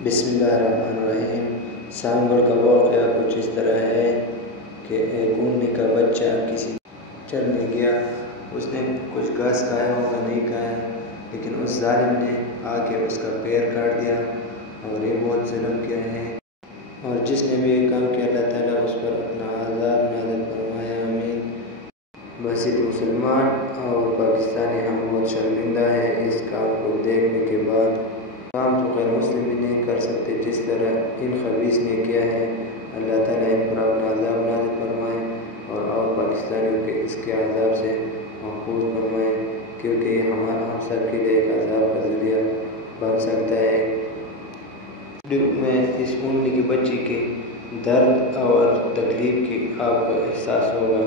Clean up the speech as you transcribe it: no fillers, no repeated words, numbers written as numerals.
बिस्मिल्लाहिर्रहमानिर्रहीम। सांगड़ का वाक़या कुछ इस तरह है कि एक ऊँटनी का बच्चा किसी चरने गया। उसने कुछ घास खाया होगा, नहीं खाया, लेकिन उस जालिम ने आके उसका पैर काट दिया और ये बहुत जुल्म किया है। और जिसने भी ये काम किया अल्लाह ताला उस पर अपना अज़ाब नाज़िल फरमाया। आमीन। मस्जिद मुसलमान और पाकिस्तानी हम बहुत शर्मिंदा हैं इस काम को देखने के बाद। काम तो गैर मुस्लिम भी नहीं कर सकते जिस तरह इन खबीस ने किया है। अल्लाह ताला इन पर अपना अज़ाब नाज़िल फरमाए और पाकिस्तानियों के इसके अज़ाब से महफूज फरमाए, क्योंकि हमारा हम सब के लिए एक अज़ाब का ज़रिया बन सकता है। में इस ऊँटनी की बच्ची के दर्द और तकलीफ की आपको एहसास होगा।